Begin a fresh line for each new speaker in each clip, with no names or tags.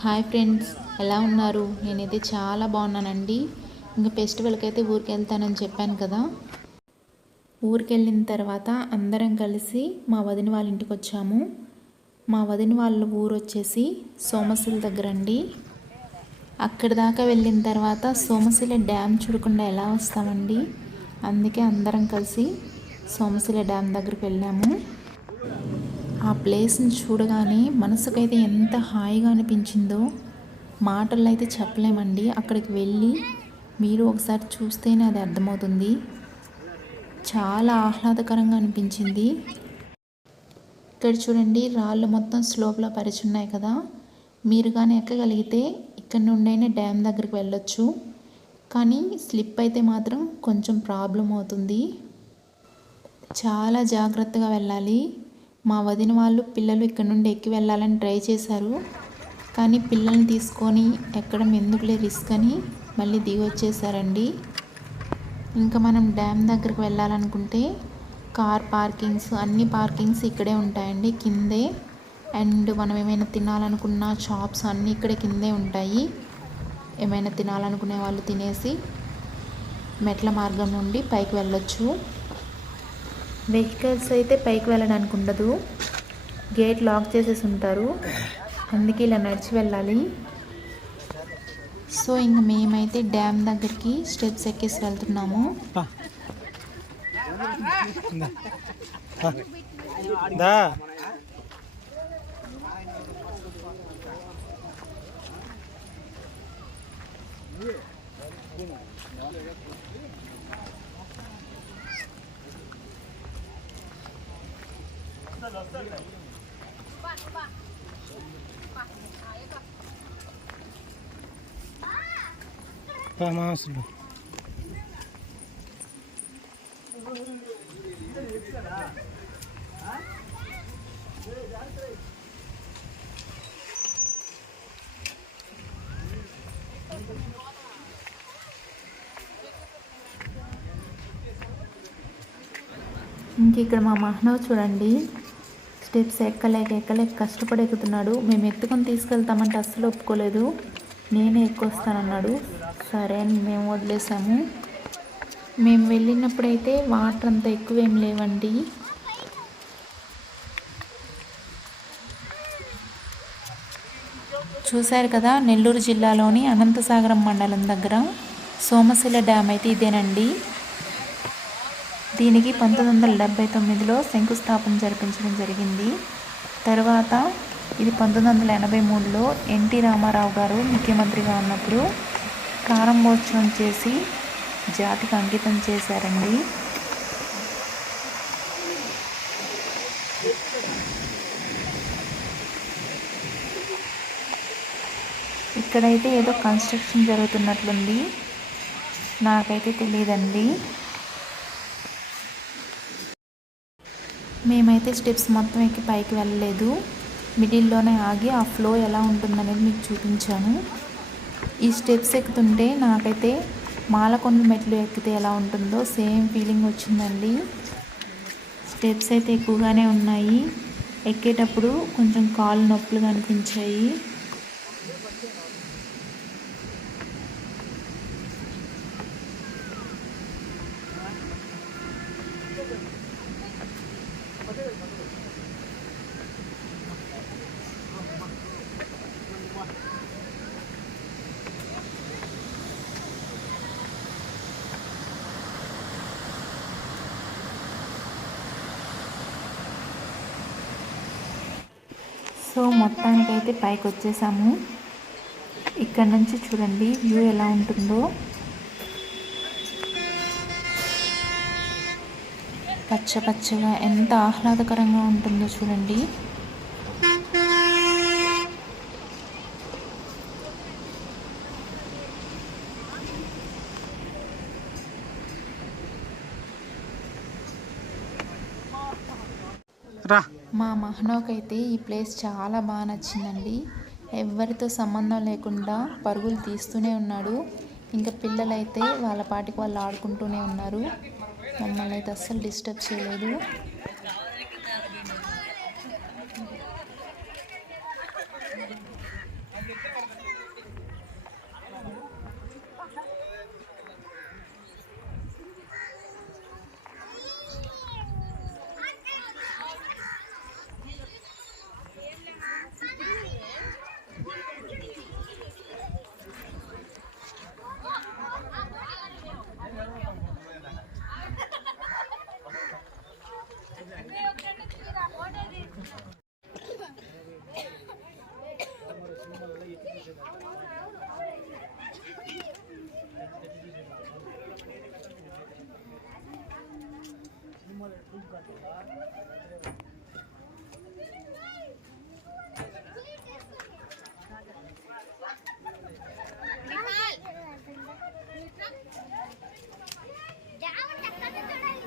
Hi friends ఎలా ఉన్నారు నేనైతే చాలా బాగున్నానండి ఇంకా ఫెస్టివల్కి అయితే ఊరికి వెళ్తానని చెప్పాను కదా ఊరికి వెళ్ళిన తర్వాత అందరం కలిసి మా వదిన వాళ్ళ ఇంటికి వచ్చాము మా వదిన వాళ్ళ ఊరు వచ్చేసి సోమశిల దగ్గర అండి అక్కడి దాకా వెళ్ళిన తర్వాత సోమశిల డ్యామ్ చూడకుండా ఎలా వస్తామండి అందుకే అందరం కలిసి సోమశిల డ్యామ్ దగ్గరికి వెళ్ళాము ఆ ప్లేస్ని చూడగానే మనసుకైతే ఎంత హాయిగా అనిపించిందో మాటల్లో అయితే చెప్పలేమండి అక్కడికి వెళ్ళి మీరు ఒకసారి చూస్తేనే అది అర్థమవుతుంది చాలా ఆహ్లాదకరంగా అనిపించింది ఇక్కడ చూడండి రాళ్ళు మొత్తం స్లోప్లో పరిచున్నాయి కదా మీరు కానీ ఎక్కగలిగితే ఇక్కడ నుండైనా డ్యామ్ దగ్గరికి వెళ్ళొచ్చు కానీ స్లిప్ అయితే మాత్రం కొంచెం ప్రాబ్లం అవుతుంది చాలా జాగ్రత్తగా వెళ్ళాలి మా వదిన వాళ్ళు పిల్లలు ఇక్కడ నుండి ఎక్కి వెళ్ళాలని ట్రై చేశారు కానీ పిల్లల్ని తీసుకొని ఎక్కడం ఎందుకులే రిస్క్ అని మళ్ళీ దిగొచ్చేసారండి ఇంకా మనం డ్యామ్ దగ్గరికి వెళ్ళాలనుకుంటే కార్ పార్కింగ్స్ అన్ని పార్కింగ్స్ ఇక్కడే ఉంటాయండి కిందే అండ్ మనం ఏమైనా తినాలనుకున్న షాప్స్ అన్నీ ఇక్కడే కిందే ఉంటాయి ఏమైనా తినాలనుకునే వాళ్ళు తినేసి మెట్ల మార్గం నుండి పైకి వెళ్ళొచ్చు వెహికల్స్ అయితే పైకి వెళ్ళడానికి ఉండదు గేట్ లాక్ చేసేసి ఉంటారు అందుకే ఇలా నడిచి వెళ్ళాలి సో ఇంక మేమైతే డ్యామ్ దగ్గరికి స్టెప్స్ ఎక్కేసి వెళ్తున్నాము Yeah. Vamos, ఇంక ఇక్కడ మా మహనవ్ చూడండి స్టెప్స్ ఎక్కలేక ఎక్కలేక కష్టపడి ఎక్కుతున్నాడు మేము ఎత్తుకొని తీసుకెళ్తామంటే అస్సలు ఒప్పుకోలేదు నేనే ఎక్కువస్తానన్నాడు సరే అని మేము వదిలేసాము మేము వెళ్ళినప్పుడైతే వాటర్ అంత ఎక్కువ ఏం లేవండి చూశారు కదా నెల్లూరు జిల్లాలోని అనంతసాగరం మండలం దగ్గర సోమశిల డ్యామ్ అయితే ఇదేనండి దీనికి పంతొమ్మిది వందల డెబ్బై తొమ్మిదిలో శంకుస్థాపన జరిపించడం జరిగింది తర్వాత ఇది పంతొమ్మిది వందల ఎనభై మూడులో ఎన్టీ రామారావు గారు ముఖ్యమంత్రిగా ఉన్నప్పుడు ప్రారంభోత్సవం చేసి జాతికి అంకితం చేశారండి ఇక్కడైతే ఏదో కన్స్ట్రక్షన్ జరుగుతున్నట్లుంది నాకైతే తెలియదండి మేమైతే స్టెప్స్ మొత్తం ఎక్కి పైకి వెళ్ళలేదు మిడిల్లోనే ఆగి ఆ ఫ్లో ఎలా ఉంటుందనేది మీకు చూపించాను ఈ స్టెప్స్ ఎక్కుతుంటే నాకైతే మాలకొండ మెట్లు ఎక్కితే ఎలా ఉంటుందో సేమ్ ఫీలింగ్ వచ్చిందండి స్టెప్స్ అయితే ఎక్కువగానే ఉన్నాయి ఎక్కేటప్పుడు కొంచెం కాళ్ళు నొప్పులు కనిపించాయి సో మొత్తానికి అయితే పైకి వచ్చేసాము ఇక్కడ నుంచి చూడండి వ్యూ ఎలా ఉంటుందో పచ్చ పచ్చగా ఎంత ఆహ్లాదకరంగా ఉంటుందో చూడండి రా మా మహనోకైతే ఈ ప్లేస్ చాలా బాగా నచ్చిందండి ఎవరితో సంబంధం లేకుండా పరుగులు తీస్తూనే ఉన్నాడు ఇంకా పిల్లలైతే వాళ్ళ పాటికి వాళ్ళు ఆడుకుంటూనే ఉన్నారు మమ్మల్ని అయితే అస్సలు డిస్టర్బ్ చేయలేదు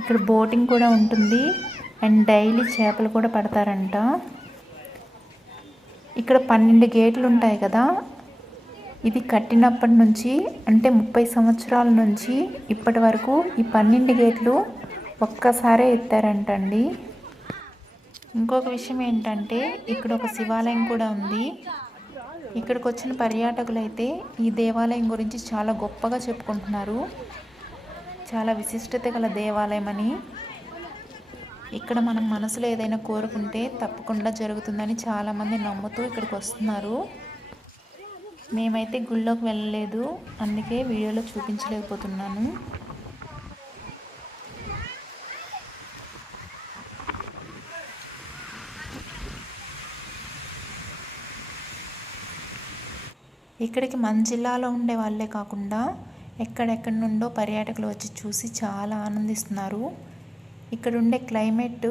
ఇక్కడ బోటింగ్ కూడా ఉంటుంది అండ్ డైలీ చేపలు కూడా పడతారంట ఇక్కడ పన్నెండు గేట్లు ఉంటాయి కదా ఇది కట్టినప్పటి నుంచి అంటే ముప్పై సంవత్సరాల నుంచి ఇప్పటి వరకు ఈ పన్నెండు గేట్లు ఒక్కసారే అండి ఇంకొక విషయం ఏంటంటే ఇక్కడ ఒక శివాలయం కూడా ఉంది ఇక్కడికి వచ్చిన పర్యాటకులు అయితే ఈ దేవాలయం గురించి చాలా గొప్పగా చెప్పుకుంటున్నారు చాలా విశిష్టత గల దేవాలయం అని ఇక్కడ మనం మనసులో ఏదైనా కోరుకుంటే తప్పకుండా జరుగుతుందని చాలామంది నమ్ముతూ ఇక్కడికి వస్తున్నారు మేమైతే గుళ్ళోకి వెళ్ళలేదు అందుకే వీడియోలో చూపించలేకపోతున్నాను ఇక్కడికి మన జిల్లాలో ఉండే వాళ్ళే కాకుండా ఎక్కడెక్కడి నుండో పర్యాటకులు వచ్చి చూసి చాలా ఆనందిస్తున్నారు ఇక్కడ ఉండే క్లైమేట్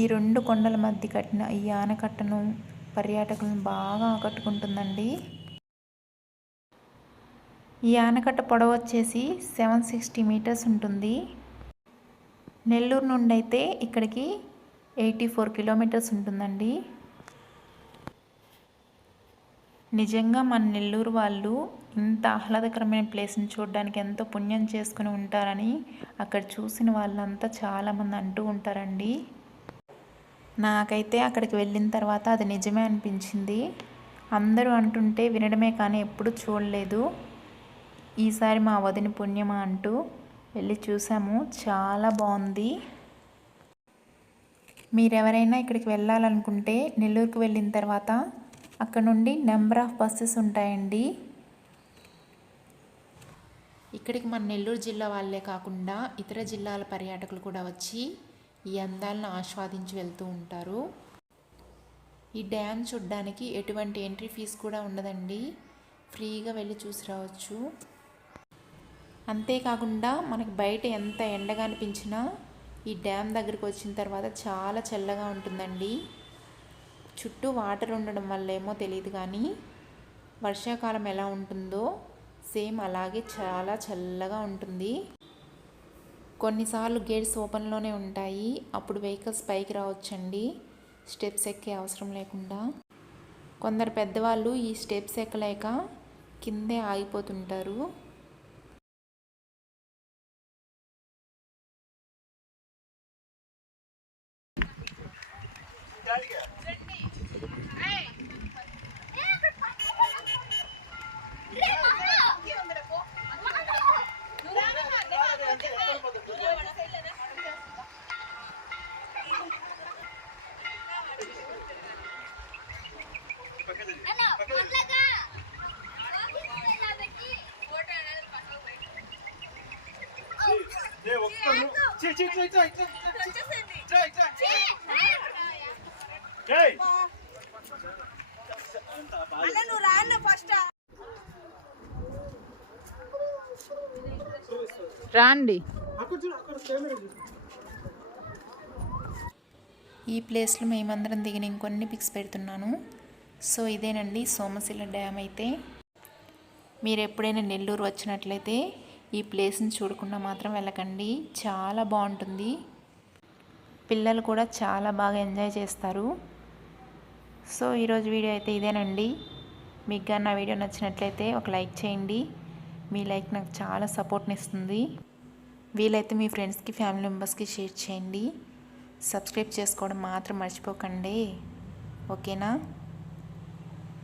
ఈ రెండు కొండల మధ్య కట్టిన ఈ ఆనకట్టను పర్యాటకులను బాగా ఆకట్టుకుంటుందండి ఈ ఆనకట్ట పొడవు వచ్చేసి సెవెన్ సిక్స్టీ మీటర్స్ ఉంటుంది నెల్లూరు నుండి అయితే ఇక్కడికి ఎయిటీ ఫోర్ కిలోమీటర్స్ ఉంటుందండి నిజంగా మన నెల్లూరు వాళ్ళు ఇంత ఆహ్లాదకరమైన ప్లేస్ని చూడడానికి ఎంతో పుణ్యం చేసుకుని ఉంటారని అక్కడ చూసిన వాళ్ళంతా చాలామంది అంటూ ఉంటారండి నాకైతే అక్కడికి వెళ్ళిన తర్వాత అది నిజమే అనిపించింది అందరూ అంటుంటే వినడమే కానీ ఎప్పుడు చూడలేదు ఈసారి మా వదిన పుణ్యమా అంటూ వెళ్ళి చూసాము చాలా బాగుంది మీరెవరైనా ఇక్కడికి వెళ్ళాలనుకుంటే నెల్లూరుకు వెళ్ళిన తర్వాత అక్కడ నుండి నెంబర్ ఆఫ్ బస్సెస్ ఉంటాయండి ఇక్కడికి మన నెల్లూరు జిల్లా వాళ్ళే కాకుండా ఇతర జిల్లాల పర్యాటకులు కూడా వచ్చి ఈ అందాలను ఆస్వాదించి వెళ్తూ ఉంటారు ఈ డ్యామ్ చూడ్డానికి ఎటువంటి ఎంట్రీ ఫీజు కూడా ఉండదండి ఫ్రీగా వెళ్ళి చూసి రావచ్చు అంతేకాకుండా మనకి బయట ఎంత ఎండగా అనిపించినా ఈ డ్యామ్ దగ్గరికి వచ్చిన తర్వాత చాలా చల్లగా ఉంటుందండి చుట్టూ వాటర్ ఉండడం వల్ల ఏమో తెలియదు కానీ వర్షాకాలం ఎలా ఉంటుందో సేమ్ అలాగే చాలా చల్లగా ఉంటుంది కొన్నిసార్లు గేట్స్ ఓపెన్లోనే ఉంటాయి అప్పుడు వెహికల్స్ పైకి రావచ్చండి స్టెప్స్ ఎక్కే అవసరం లేకుండా కొందరు పెద్దవాళ్ళు ఈ స్టెప్స్ ఎక్కలేక కిందే ఆగిపోతుంటారు రా రాండి ఈ ప్లేస్లో మేమందరం నేను ఇంకొన్ని పిక్స్ పెడుతున్నాను సో ఇదేనండి సోమశిల డ్యామ్ అయితే మీరు ఎప్పుడైనా నెల్లూరు వచ్చినట్లయితే ఈ ప్లేస్ని చూడకుండా మాత్రం వెళ్ళకండి చాలా బాగుంటుంది పిల్లలు కూడా చాలా బాగా ఎంజాయ్ చేస్తారు సో ఈరోజు వీడియో అయితే ఇదేనండి మీకు కానీ నా వీడియో నచ్చినట్లయితే ఒక లైక్ చేయండి మీ లైక్ నాకు చాలా సపోర్ట్ని ఇస్తుంది వీలైతే మీ ఫ్రెండ్స్కి ఫ్యామిలీ మెంబర్స్కి షేర్ చేయండి సబ్స్క్రైబ్ చేసుకోవడం మాత్రం మర్చిపోకండి ఓకేనా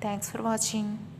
థ్యాంక్స్ ఫర్ వాచింగ్